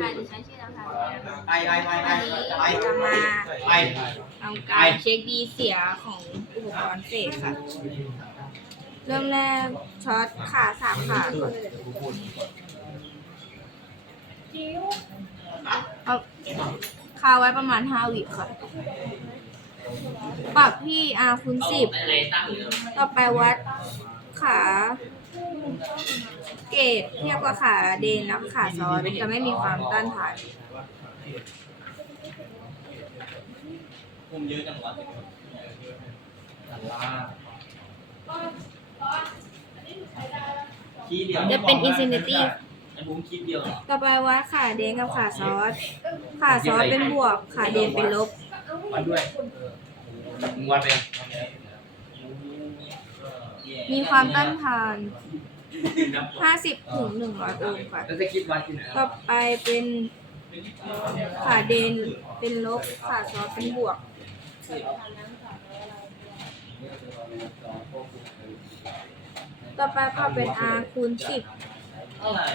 ค่ะดิฉันชื่อนางสาวแอมไปไปไปไปวันนี้ไปจะมาไปทำการเช็คดีเสียของอุปกรณ์เฟกค่ะ เริ่มแรกช็อตขาสามขาก่อนเอาคาไว้ประมาณห้าวิค่ะ ปรับที่ R คูณสิบต่อไปวัดขา เกตเทียบกับขาเดนและขาซ้อนจะไม่มีความต้านทานมุมเยอะจังวะคีย์เดียวจะเป็น infinity ไอ้มุมคีย์เดียวเหรอต่อไปวัดขาเดนกับขาซอสขาซอสเป็นบวกขาเดนเป็นลบมาด้วยมึงวัดไปมีความต้านทาน 50ถึง100โอห์มค่ะ แล้วจะคิดวัดที่ไหนต่อไปเป็นขาเดนเป็นลบขาซอสเป็นบวก ต่อไปก็เป็น R คูณ10เท่าไหร่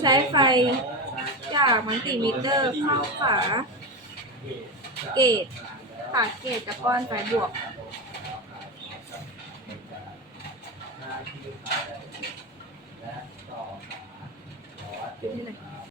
ใช้ไฟจากมัลติมิเตอร์เข้าขาเกตขาเกตจะป้อนไฟบวก นี่เลย